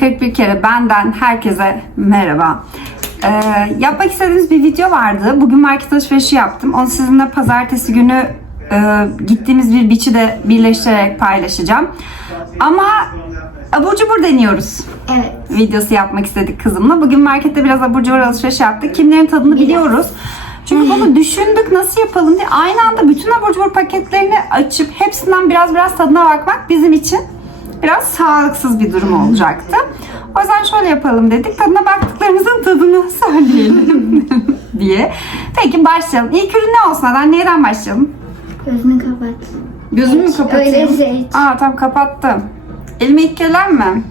41 kere benden herkese merhaba. Ee, yapmak istediğimiz bir video vardı. Bugün market alışverişi yaptım. Onu sizinle pazartesi günü e, gittiğimiz bir biçi de birleştirerek paylaşacağım. Ama abur cubur deniyoruz. Evet. Videosu yapmak istedik kızımla. Bugün markette biraz abur cubur alışveriş yaptık. Kimlerin tadını biliyoruz. Çünkü bunu düşündük nasıl yapalım diye. Aynı anda bütün abur cubur paketlerini açıp hepsinden biraz biraz tadına bakmak bizim için biraz sağlıksız bir durum olacaktı. O yüzden şöyle yapalım dedik. Tadına baktıklarımızın tadını söyleyelim diye. Peki başlayalım. İlk ürün ne olsun Adan? Neyden başlayalım? Gözünü kapat. Gözümü mü Öyle kapatayım? seç. Aa tamam kapattım. Elime ilk gelen mi?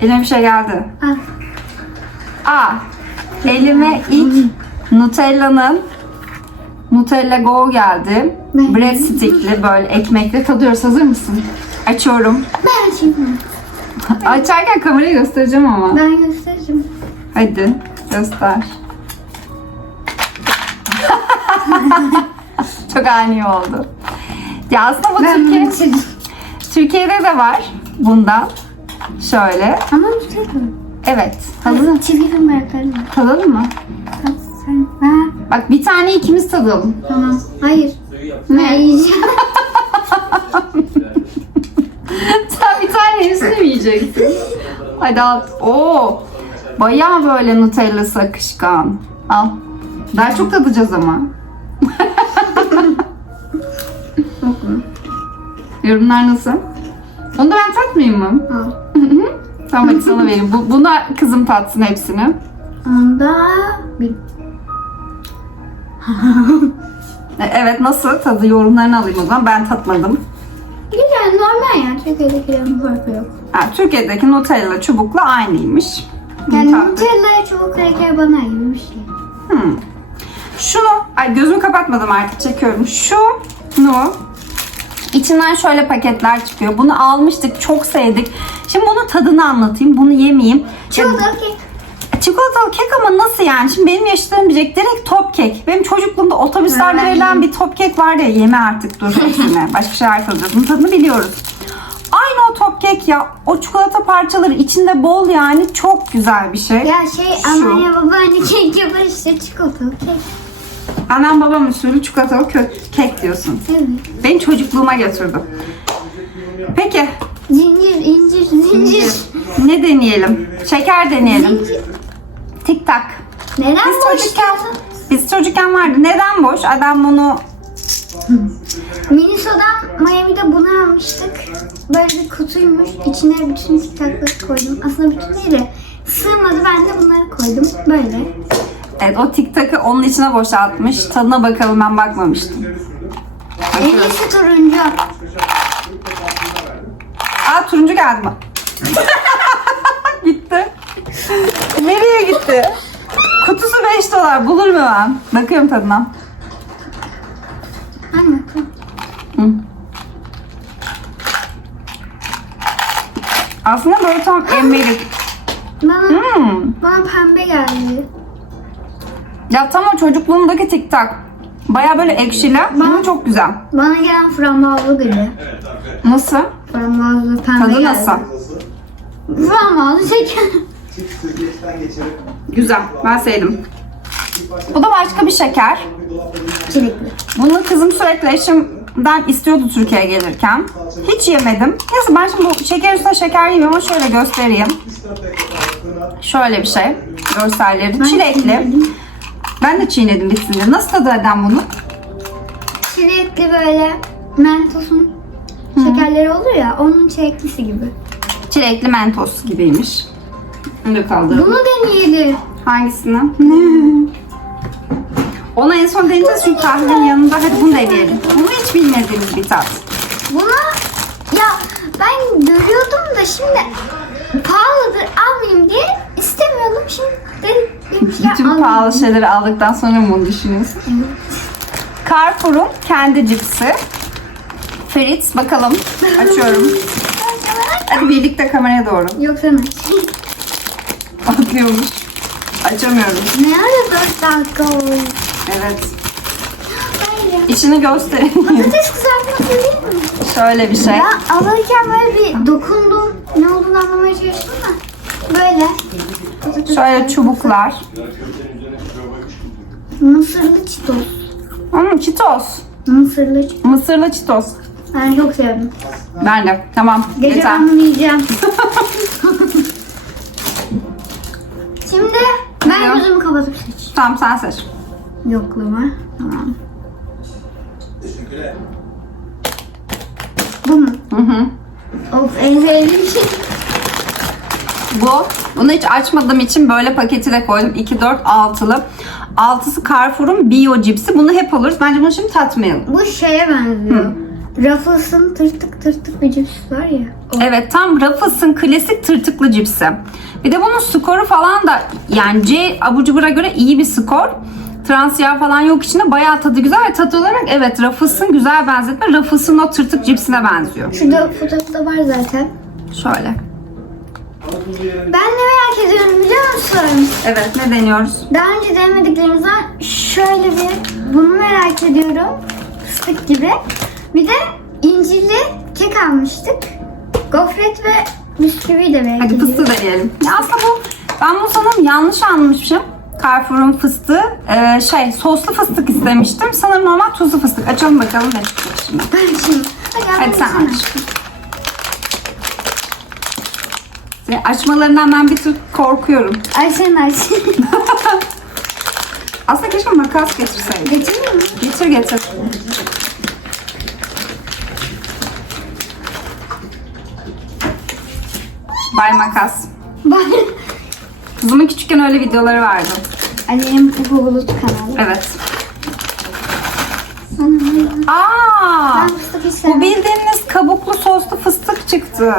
Elime bir şey geldi. Al. Aa, elime ilk Nutella'nın Nutella Go geldi. Bread stickli böyle ekmekle tadıyoruz. Hazır mısın? Açıyorum. Ben şimdi. Açarken kamerayı göstereceğim ama. Ben gösteririm. Hadi göster. Çok ani oldu. Ya aslında bu Ben Türkiye, bunu. Türkiye'de de var bundan. Şöyle. Ama bir şey. Evet. Hazır. Çizgi film var. Tadalım mı? Sen. Ha. Bak bir tane ikimiz tadalım. Tamam. Hayır. Ne? Ben yiyeceğim. Sen bir tane yiyeceksin? Hadi al. Oo. Bayağı böyle Nutella'sı akışkan. Al. Daha çok tadacağız ama. Yorumlar nasıl? Onu da ben tatmayayım mı? Tamam hadi sana vereyim. Bu, buna kızım tatsın hepsini. Onda bir. E, Evet nasıl? Tadı yorumlarını alayım o zaman. Ben tatmadım. Güzel normal yani. Türkiye'dekilerin farkı yok. Ha, Türkiye'deki Nutella çubukla aynıymış. Yani Tatlı. Nutella'ya çubuk kraker bana şey. Hmm. Şunu, ay gözümü kapatmadım artık çekiyorum. Şunu içinden şöyle paketler çıkıyor. Bunu almıştık, çok sevdik. Şimdi bunun tadını anlatayım. Bunu yemeyeyim. Çikolata kek. Çikolatalı kek ama nasıl yani? Şimdi benim yaşadığım bilecek direkt top kek. Benim çocukluğumda otobüslerde Ha. verilen bir top kek vardı ya. Yeme artık dur hepsine. Başka şeyler tadacağız. Bunun tadını biliyoruz. Aynı o top kek ya. O çikolata parçaları içinde bol yani. Çok güzel bir şey. Ya şey Şu. anneanne babaanne kek yapar işte çikolatalı kek. Annem babam usulü çikolatalı kö- kek diyorsun. Evet. Beni çocukluğuma götürdü. Peki Zincir, incir, zincir. ne deneyelim? Şeker deneyelim. Zincir. Tik tak. Neden Biz boş çocukken, biz çocukken vardı. Neden boş? Adam bunu Miniso'dan Miami'de bunu almıştık. Böyle bir kutuymuş. İçine bütün tiktakları koydum. Aslında bütün değil de sığmadı. Ben de bunları koydum. Böyle. evet, o tik takı onun içine boşaltmış. Tadına bakalım ben bakmamıştım. En iyisi turuncu. Aa turuncu geldi mi? Nereye gitti? Kutusu 5 dolar. Bulur mu ben? Bakıyorum tadına. Anladım. Hı. Aslında böyle tam emmelik. Bana, Hmm. bana pembe geldi. Ya tam o çocukluğumdaki tik tak. Baya böyle ekşili ama çok güzel. Bana gelen frambuazlı gibi. Nasıl? Frambuazlı pembe Tadı geldi. nasıl? Frambuazlı şeker. Güzel. Ben sevdim. Bu da başka bir şeker. Çilekli. Bunu kızım sürekli eşimden istiyordu Türkiye'ye gelirken. Hiç yemedim. Neyse ben şimdi bu şeker üstüne şeker yemiyorum ama şöyle göstereyim. Şöyle bir şey. Görselleri. Çilekli. Ben de çiğnedim bitsin diye. Nasıl tadı eden bunu? Çilekli böyle mentosun şekerleri olur ya onun çileklisi gibi. Çilekli mentos gibiymiş. Bunu da kaldıralım. Bunu deneyelim. Hangisini? Onu en son deneyeceğiz çünkü kahvenin yanında. Hadi bunu deneyelim. Bunu hiç bilmediğimiz bir tat. Buna ya ben görüyordum da şimdi pahalıdır almayayım diye istemiyordum. Şimdi dedim bir şey Bütün pahalı şeyleri aldıktan sonra mı bunu düşünüyorsun? Carrefour'un kendi cipsi. Fritz bakalım. Açıyorum. Hadi birlikte kameraya doğru. Yok sen aç. Bakıyormuş. Açamıyorum. Ne ara 4 dakika oldu? Evet. Hayır. İçini göstereyim. Patates kızartması değil mi? Şöyle bir şey. Ya alırken böyle bir dokundum. Ne olduğunu anlamaya çalıştım da. Böyle. Şöyle çubuklar. Mısırlı çitos. Hmm, çitos. Mısırlı çitos. Mısırlı çitos. Ben çok sevdim. Ben de. Tamam. Gece Yeter. ben bunu yiyeceğim. Şimdi ben Ya. gözümü kapatıp seç. Tamam sen seç. Yoklama. Tamam. Bu mu? Hı hı. Of en sevdiğim şey. Bu. Bunu hiç açmadığım için böyle paketi de koydum. 2, 4, 6'lı. Altısı Carrefour'un Bio cipsi. Bunu hep alırız. Bence bunu şimdi tatmayalım. Bu şeye benziyor. Ruffles'ın tırtık tırtık bir cips var ya. O. Evet tam Ruffles'ın klasik tırtıklı cipsi. Bir de bunun skoru falan da yani C abur cubura göre iyi bir skor. Trans yağ falan yok içinde bayağı tadı güzel ve tat olarak evet Ruffles'ın güzel benzetme. Ruffles'ın o tırtık cipsine benziyor. Şurada fotoğrafta var zaten. Şöyle. Ben ne merak ediyorum biliyor musun? Evet ne deniyoruz? Daha önce denemediklerimizden şöyle bir bunu merak ediyorum. Fıstık gibi. Bir de incirli kek almıştık. Gofret ve bisküvi de merak Hadi fıstığı deneyelim. Ya aslında bu ben bunu sanırım yanlış anlamışım. Carrefour'un fıstığı Ee, şey soslu fıstık istemiştim. Sanırım normal tuzlu fıstık. Açalım bakalım ne çıkacak şimdi. Ben şimdi. Hadi, Hadi sen aç. Ve Açmalarından ben bir tık korkuyorum. Ay sen aç. Aslında keşke makas getirseydim. Getireyim mi? Getir getir. Bay makas. Ben. Kızımın küçükken öyle videoları vardı. Ali'nin Pupu Bulut kanalı. Evet. Aa! Ben fıstık hiç Bu bildiğiniz kabuklu soslu fıstık çıktı.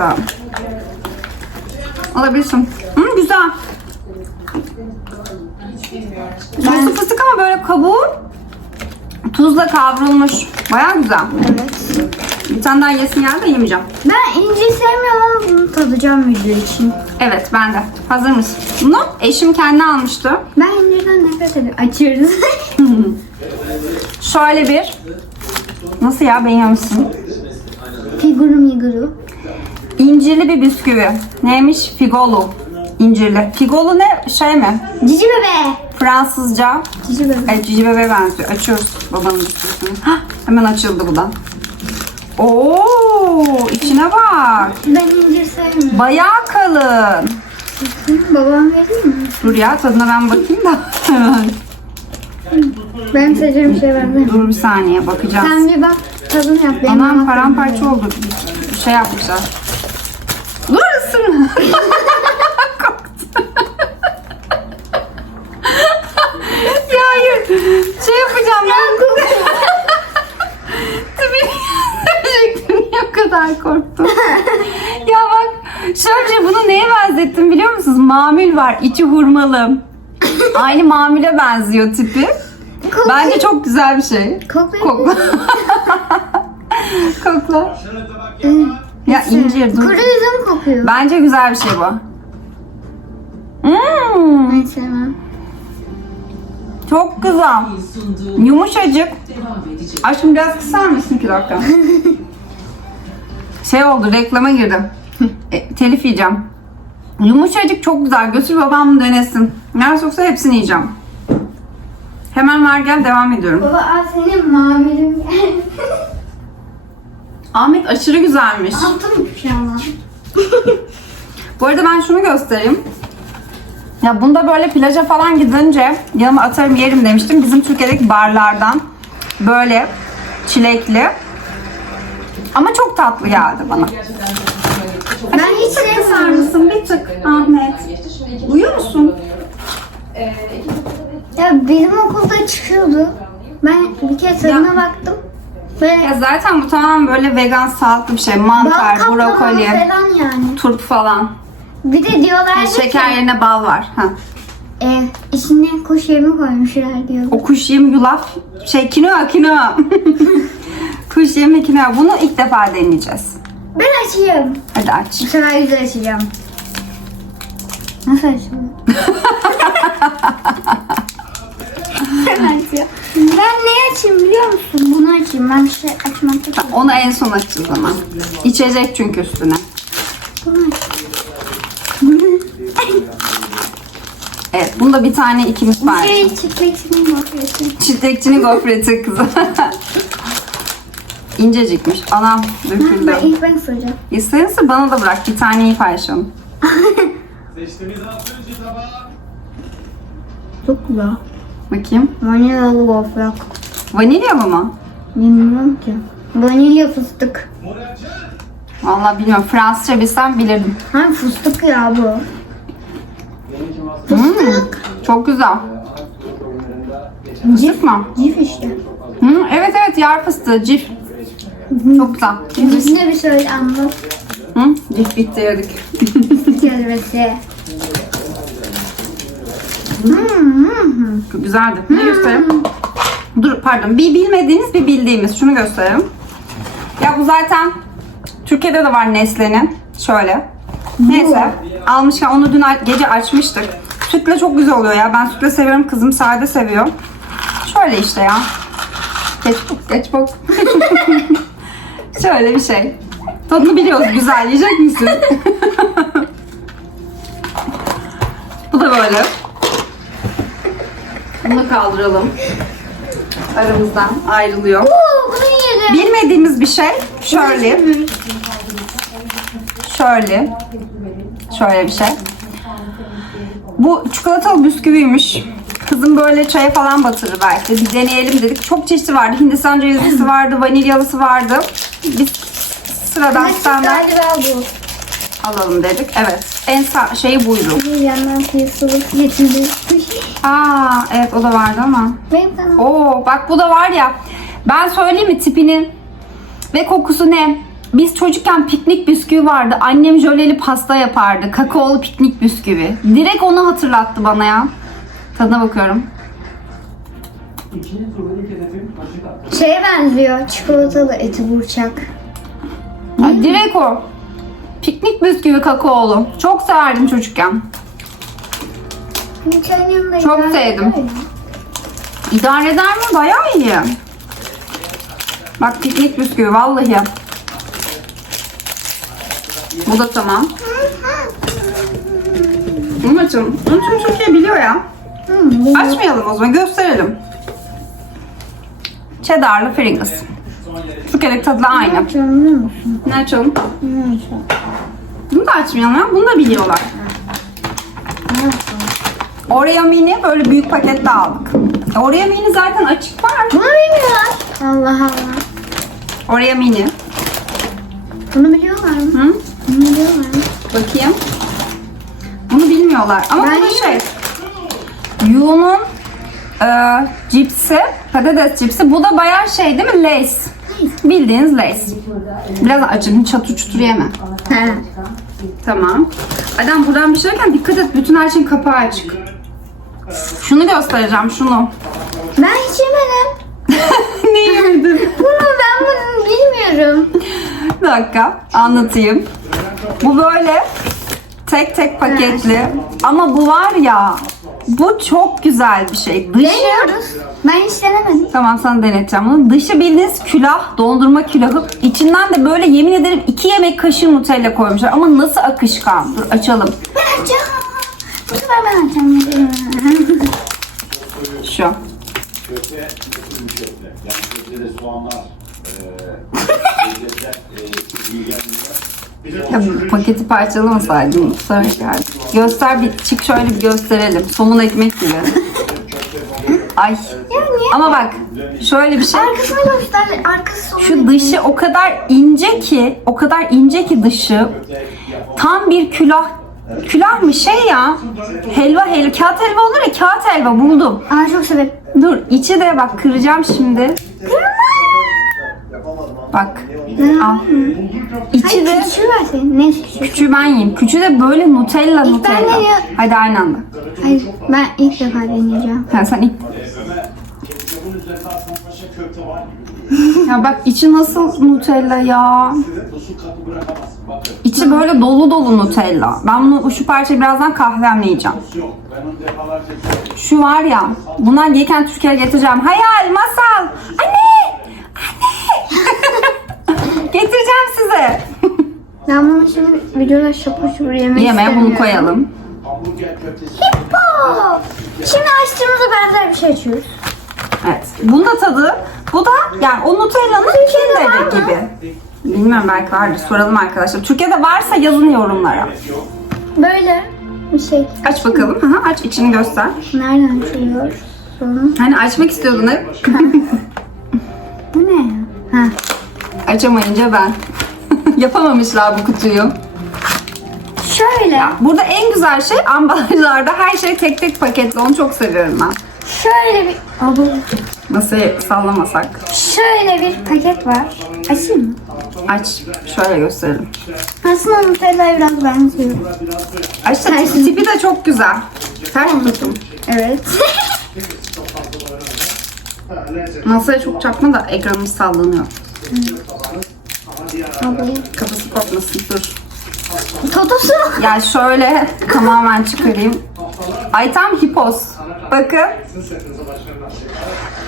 Alabilirsin. Hı, güzel. Soslu fıstık ama böyle kabuğu tuzla kavrulmuş. Baya güzel. Evet. Bir tane daha yesin geldi de yemeyeceğim. Ben inci sevmiyorum ama bunu tadacağım video için. Evet ben de. Hazır mısın? Bunu eşim kendi almıştı. Ben incirden nefret ediyorum. Açıyoruz. Şöyle bir. Nasıl ya beğenmişsin? Figuru miguru. İncirli bir bisküvi. Neymiş? Figolo. İncirli. Figolo ne? Şey mi? Cici bebe. Fransızca. Cici bebe. Evet cici bebe benziyor. Açıyoruz babanın bisküvisini. Hah, hemen açıldı bu da. Oo, içine bak. Ben incir sevmiyorum. Bayağı kalın. Babam vereyim mi? Dur ya tadına ben bakayım da. Ben seveceğim şey vermem. Dur bir saniye bakacağız. Sen bir bak tadını yap. Benim Anam paramparça oldu. Bir şey yapmışlar. Dur ısırma. ya hayır. Şey yapacağım ben. Tabii söyleyecektim. Niye o kadar korktum? ya bak şöyle bir bunu neye benzettim biliyor musunuz? Mamül var. içi hurmalı. Aynı mamule benziyor tipi. Kokla. Bence çok güzel bir şey. Kokla. Kokla. Kokla. Ya incir dur. Kuru üzüm kokuyor. Bence güzel bir şey bu. Hmm, Ben sevmem. çok güzel. Yumuşacık. Aşkım biraz kısar mısın iki dakika? şey oldu reklama girdim. E, telif yiyeceğim. Yumuşacık çok güzel. Götür babam denesin. Nerede yoksa hepsini yiyeceğim. Hemen ver gel devam ediyorum. Baba al senin mamülüm geldi. Ahmet aşırı güzelmiş. Altın bir şey ama. Bu arada ben şunu göstereyim. Ya bunda böyle plaja falan gidince yanıma atarım yerim demiştim. Bizim Türkiye'deki barlardan böyle çilekli. Ama çok tatlı geldi bana. Ben hiç sevmiyorum. mısın bir tık Ahmet? Uyuyor musun? Ya bizim okulda çıkıyordu. Ben bir kere tadına baktım. Ve Ya zaten bu tamamen böyle vegan sağlıklı bir şey. bal Mantar, brokoli, falan yani. turp falan. Bir de diyorlardı Şeker ki yerine bal var. Ha. e, içine kuş yemi koymuşlar diyor. O kuş yemi yulaf, şey kinoa kinoa. yemi kinoa. Bunu ilk defa deneyeceğiz. Ben açayım. Hadi aç. Bu sefer güzel açacağım. Nasıl açılıyor? ben açıyorum. Ben neyi açayım biliyor musun? Bunu açayım. Ben şey açmak için. Onu en son açacağız ama. İçecek çünkü üstüne. Bunu açayım. Evet, bunda bir tane ikimiz var. Şey çitlekçinin gofreti. Çitlekçinin gofreti kızı. İncecikmiş. Anam döküldü. Ben ilk ben soracağım. İsterse bana da bırak. Bir taneyi paylaşalım. Seçtiğimiz altıncı tabak. Çok güzel. Bakayım. Vanilyalı gofret. Vanilyalı mı? Bilmiyorum ki. Vanilya fıstık. Vallahi bilmiyorum. Fransızca bilsem bilirdim. Hani fıstık ya bu. Hmm, çok güzel. Cif mi? Cif işte. Hı, evet evet yer fıstığı. Cif. Çok güzel. Bir söyle anlat. Hı, cif bitti yedik. Kelimesi. Hmm, Güzeldi. Ne göstereyim? Dur pardon. Bir bilmediğiniz bir bildiğimiz. Şunu göstereyim. Ya bu zaten Türkiye'de de var Nestle'nin. Şöyle. Neyse. Almışken onu dün gece açmıştık. Sütle çok güzel oluyor ya. Ben sütle seviyorum. Kızım sade seviyor. Şöyle işte ya. Geç bak, geç bak. Şöyle bir şey. Tadını biliyoruz. Güzel. Yiyecek misin? bu da böyle. Bunu kaldıralım. Aramızdan ayrılıyor. Oo, bunu yedim. Bilmediğimiz bir şey. Şöyle. Şöyle. Şöyle bir şey. Bu çikolatalı bisküviymiş. Kızım böyle çaya falan batırır belki. Bir deneyelim dedik. Çok çeşitli vardı. Hindistan cevizlisi vardı, vanilyalısı vardı. Biz sıradan standart alalım dedik. Evet. En sa- şeyi buydu. Bir yandan. Aa, evet o da vardı ama. Benim. Oo bak bu da var ya. Ben söyleyeyim mi tipinin ve kokusu ne? Biz çocukken piknik bisküvi vardı. Annem jöleli pasta yapardı. Kakaolu piknik bisküvi. Direkt onu hatırlattı bana ya. Tadına bakıyorum. Şeye benziyor. Çikolatalı eti burçak. Ya, direkt o. Piknik bisküvi kakaolu. Çok severdim çocukken. Çok sevdim. İdare eder mi? Bayağı iyi. Bak piknik bisküvi vallahi. Bu da tamam. Umacım, Umacım çok iyi biliyor ya. Açmayalım o zaman gösterelim. Cheddarlı Pringles. Çökelek tadla aynı. Biliyor musun? Ne açalım? Bunu da açmayalım ya. Bunu da biliyorlar. Oreo mini böyle büyük pakette aldık. Oreo mini zaten açık var. Bunu bilmiyorlar. Allah Allah. Oreo mini. Bunu biliyorlar mı? Hı? Bunu biliyorlar mı? Bakayım. Bunu bilmiyorlar. Ama Ben bu da şey. Yu'nun e, cipsi, patates cipsi. Bu da bayağı şey değil mi? Lace. Bildiğiniz lace. Biraz acın, çatır çutur yeme. He. Tamam. Adam buradan bir şey yerken dikkat et. Bütün her şeyin kapağı açık. Şunu göstereceğim, şunu. Ben hiç yemedim. ne yemedin? Bunu ben bunu bilmiyorum. Bir dakika, anlatayım. Bu böyle tek tek paketli. Ama bu var ya, bu çok güzel bir şey. Dışı... Deniyoruz. Ben hiç denemedim. Tamam sana deneteceğim bunu. Dışı bildiğiniz külah, dondurma külahı. İçinden de böyle yemin ederim iki yemek kaşığı Nutella koymuşlar. Ama nasıl akışkan. Dur açalım. Ben açacağım. Bu sefer ben açacağım. Şu. Köfte. Yani soğanlar, eee, Ya bu paketi parçalamasaydım sonra geldi. Göster bir çık şöyle bir gösterelim. Somun ekmek gibi. Ay. Ama bak şöyle bir şey. Arkasını göster. Arkası sonu. Şu dışı o kadar ince ki, o kadar ince ki dışı. Tam bir külah. Külah mı şey ya? Helva helva. Kağıt helva olur ya kağıt helva buldum. Aa çok severim. Dur içi de bak kıracağım şimdi. Bak. Al. İçi Hayır küçüğü verseydin. Neyse küçüğü. küçüğü ben yiyeyim. Küçüğü de böyle Nutella ben Nutella. deniyorum. Hadi aynı anda. Hayır ben ilk defa deneyeceğim. Ha, sen ilk. Ya bak içi nasıl Nutella ya. İçi böyle dolu dolu Nutella. Ben bunu şu parçayı birazdan kahvemle yiyeceğim. Şu var ya. Bundan gelirken Türkiye'ye getireceğim. Hayal, masal. Anne! Getireceğim size. Ben bunu şimdi videoda şapur şupur yemek Yemeğe bunu istemiyorum. koyalım. Oo! Şimdi açtığımızda benzer bir şey açıyoruz. Evet. Bunun da tadı, bu da yani o Nutella'nın Türkiye'de var Kinder'i mı? gibi. Bilmiyorum belki vardır. Soralım arkadaşlar. Türkiye'de varsa yazın yorumlara. Böyle bir şey. Aç bakalım. Aha, aç içini göster. Nereden açıyorsun? Hani açmak istiyordun hep. Bu ne ya? Ha. Açamayınca ben. Yapamamışlar bu kutuyu. Şöyle. Burada en güzel şey ambalajlarda her şey tek tek paketli. Onu çok seviyorum ben. Şöyle bir... Aa, bu- Masayı sallamasak. Şöyle bir paket var. Açayım mı? Aç. Şöyle gösterelim. Aslında Nutella'ya biraz benziyor. Aç da tipi, tipi de çok güzel. Ters tutum. Evet. Masaya çok çarpma da ekranımız sallanıyor. Aa, Kafası kopmasın. Dur. Totosu. Yani şöyle tamamen çıkarayım. Ay tam hipos. Bakın.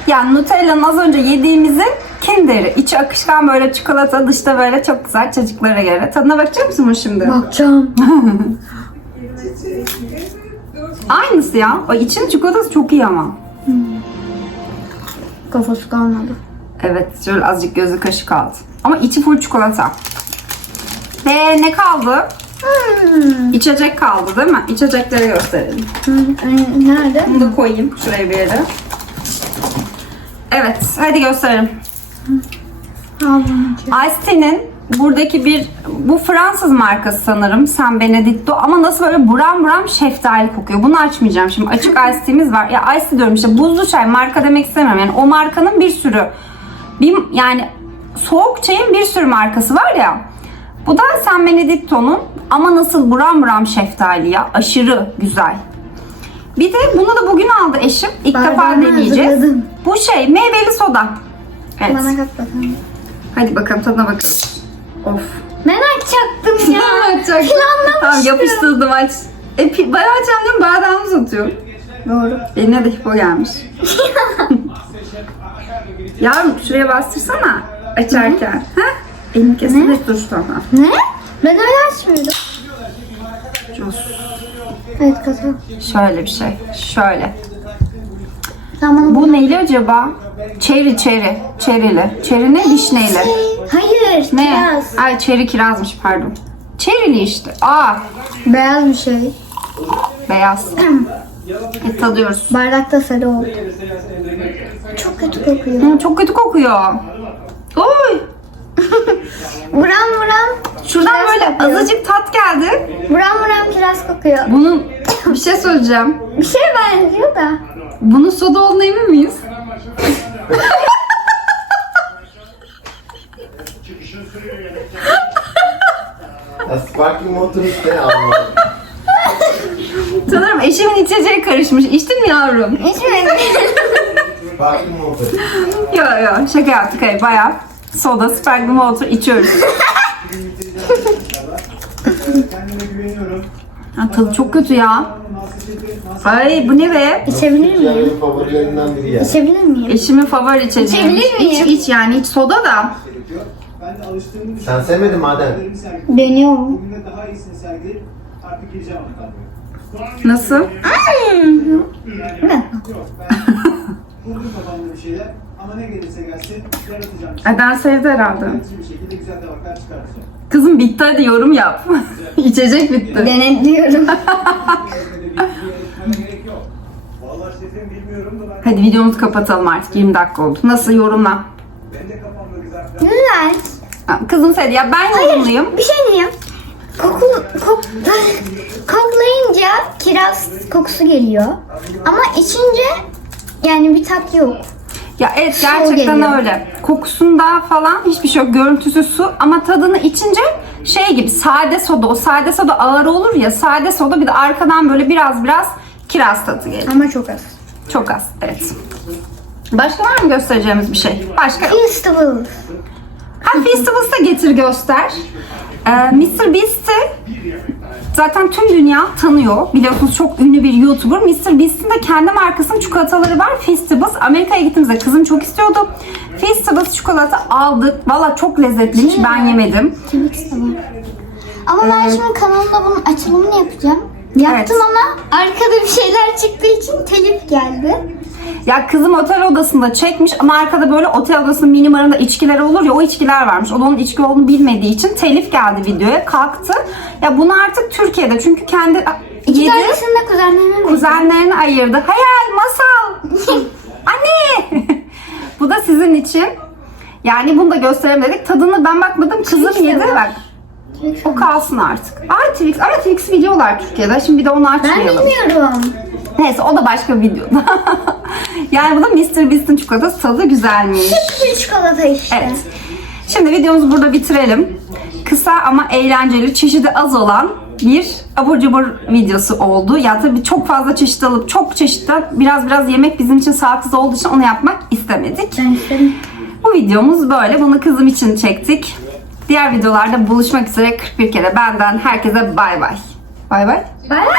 Yani Nutella'nın az önce yediğimizin Kinder'i. İçi akışkan böyle çikolata, dışta böyle çok güzel çocuklara göre. Tadına bakacak mısın bunu şimdi? Bakacağım. Aynısı ya. O için çikolatası çok iyi ama. Kafası kalmadı. Evet, şöyle azıcık gözü kaşı kaldı. Ama içi full çikolata. Ve ne kaldı? Hmm. İçecek kaldı değil mi? İçecekleri gösterelim. Ön- Nerede? Bunu da koyayım şuraya bir yere. Evet, hadi gösterelim. Ice buradaki bir, bu Fransız markası sanırım. San Benedetto ama nasıl böyle buram buram şeftali kokuyor. Bunu açmayacağım şimdi. Açık Ice Tea'miz var. Ya Ice diyorum işte buzlu çay marka demek istemiyorum. Yani o markanın bir sürü, bir, yani soğuk çayın bir sürü markası var ya. Bu da San Benedetto'nun ama nasıl buram buram şeftali ya. Aşırı güzel. Bir de bunu da bugün aldı eşim. İlk defa Bardağını deneyeceğiz. hazırladım. Bu şey meyveli soda. Evet. Bana kat bakalım. Hadi bakalım tadına bakalım. Of. Ben açacaktım ya. Açacak. Planlamıştım. Tamam yapıştırdım aç. E, pi- bayağı açacağım bardağını uzatıyor. Doğru. Eline de hipo gelmiş. Yavrum şuraya bastırsana açarken. Ha? Elini kesinlikle dur sonra. Ne? Ben öyle açmıyordum. Evet kasa. Şöyle bir şey. Şöyle. Tamam. Bu neyli acaba? Çeri çeri. Çerili. Çeri ne? Vişneyle. Hayır. Ne? Kiraz. Ay çeri kirazmış pardon. Çerili işte. Aa Beyaz bir şey. beyaz. Tadıyoruz. Bardakta sarı oldu. Çok kötü kokuyor. Hı, çok kötü kokuyor. Oy. Buram buram. Şuradan Kiraz böyle kokuyor. azıcık tat geldi. Buram buram kiraz kokuyor. Bunun bir şey söyleyeceğim. Bir şeye benziyor da. Bunun soda olduğuna emin miyiz? Ya sparkling water işte anlamadım. Sanırım eşimin içeceği karışmış. İçtin mi yavrum? İçmedim. Sparkling water. Yo yo şaka yaptık hayır bayağı. Soda, sparkling water içiyoruz. Ha, tadı çok kötü ya. Ay bu ne be? İçebilir miyim? Favorilerinden biri. İçebilir miyim? Eşimin favori içeceği. İçebilir miyim? İç iç yani iç soda da. Ben de alıştığımı düşünüyorum. Sen sevmedin madem. Dönüyorum. bugün de daha iyisini sergileyip artık gireceğim. Nasıl? Ay ben sevdi herhalde. Kızım bitti hadi yorum yap. İçecek bitti. Denetliyorum. Hadi videomuzu kapatalım artık 20 dakika oldu. Nasıl yorumla? ben de kafamda güzel Kızım sevdi ya ben yorumlayayım. Bir şey diyeyim. Koku, kok, koklayınca kiraz kokusu geliyor. Ama içince yani bir tat yok. Ya evet gerçekten geliyor. öyle. Kokusunda falan hiçbir şey yok. Görüntüsü su ama tadını içince şey gibi sade soda. O sade soda ağır olur ya. Sade soda bir de arkadan böyle biraz biraz kiraz tadı geliyor. Ama çok az. Çok az evet. Başka var mı göstereceğimiz bir şey? Başka yok. Festivals. Ha Festivals'a getir göster. Ee, Mr. Beast'i zaten tüm dünya tanıyor. Biliyorsunuz çok ünlü bir YouTuber. Mr. Beast'in de kendi markasının çikolataları var. Festivals. Amerika'ya gittiğimizde kızım çok istiyordu. Festivals çikolata aldık. Valla çok lezzetliymiş. Ben yemedim. Ama ben şimdi kanalımda bunun açılımını yapacağım. Yaptım ama arkada bir şeyler çıktığı için telif geldi. Ya kızım otel odasında çekmiş ama arkada böyle otel odasının mini barında içkiler olur ya o içkiler varmış. O da onun içki olduğunu bilmediği için telif geldi videoya kalktı. Ya bunu artık Türkiye'de çünkü kendi İki yedi tanesini de kuzenlerime kuzenlerini ayırdı. Hayal, masal. Anne. Bu da sizin için. Yani bunu da gösteremedik. Tadını ben bakmadım. Kızım yedi. var. Bak o kalsın artık. Ama Twix biliyorlar Türkiye'de. Şimdi bir de onu Ben açmayalım. bilmiyorum. Neyse o da başka bir videoda. yani bu da Mr. Beast'in çikolatası tadı güzelmiş. Bir çikolata işte. Evet. Şimdi videomuzu burada bitirelim. Kısa ama eğlenceli, çeşidi az olan bir abur cubur videosu oldu. Ya tabii çok fazla çeşit alıp çok çeşitli biraz biraz yemek bizim için sağlıksız olduğu için onu yapmak istemedik. Ben istedim. Bu videomuz böyle. Bunu kızım için çektik. Diğer videolarda buluşmak üzere 41 kere benden herkese bay bay. Bay bay. Bay bay.